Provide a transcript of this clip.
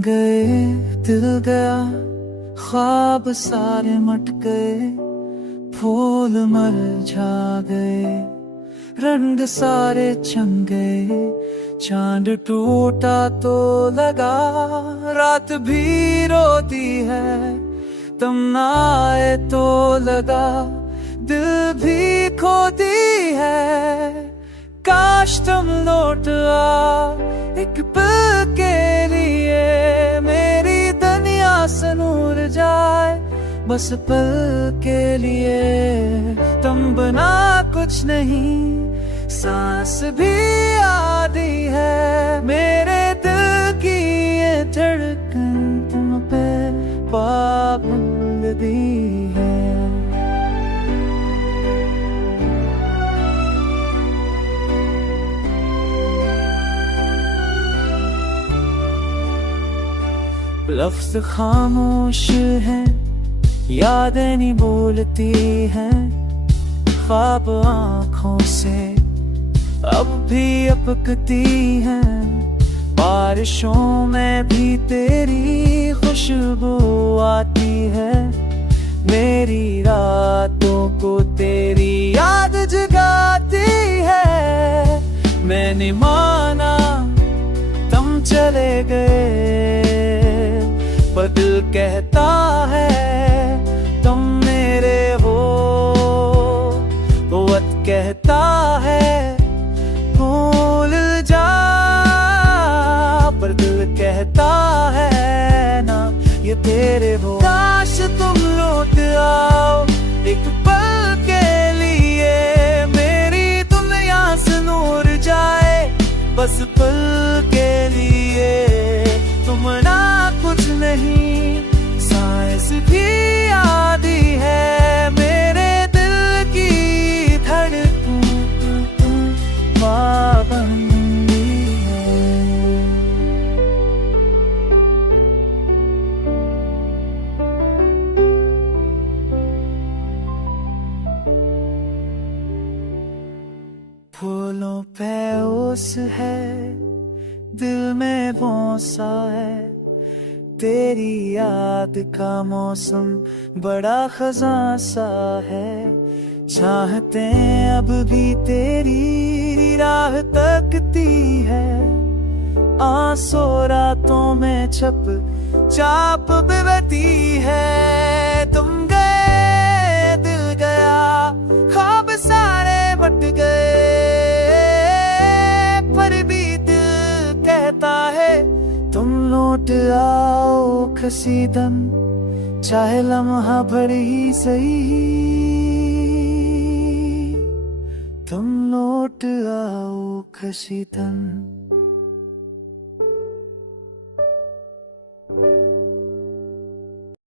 गए दिल गया, ख्वाब सारे मट गए, फूल मरझा गए, रंग सारे चम गए। चांद टूटा तो लगा रात भी रोती है, तुम ना आए तो लगा दिल भी खोती है। काश तुम लौट आ एक पल के लिए, मेरी दुनिया से नूर जाए बस पल के लिए। तुम बना कुछ नहीं, सांस भी आधी है, मेरे दिल की ये धड़कन तुम पे पाबंद दी है। लफ्ज़ खामोश हैं, यादें नहीं बोलती हैं, ख्वाब आँखों से अब भी अपकती हैं। बारिशों में भी तेरी खुशबू आती है, मेरी रातों को तेरी याद जगाती है। मैंने माना तुम चले गए, पर दिल कहता है तुम मेरे हो। वक्त कहता है भूल जा, पर दिल कहता है ना ये तेरे हो। काश तुम लौट आओ एक पल के लिए, मेरी दुनिया से नूर जाए बस पल के लिए। तुम ना कुछ नहीं, सांस भी आधी है, मेरे दिल की धड़कन पाबंदी है। फूलों पे ओस है, दिल में भौंसा है, तेरी याद का मौसम बड़ा खज़ां सा है। चाहते अब भी तेरी राह तकती है, आंसू रातों में छप चाप बहती है। तुम गए दिल गया, ख्वाब सारे बट गए, पर भी दिल कहता है तुम लौट आओ खसीदम, चाहे लम्हा भर ही सही। तुम लौट आओ खसीदम।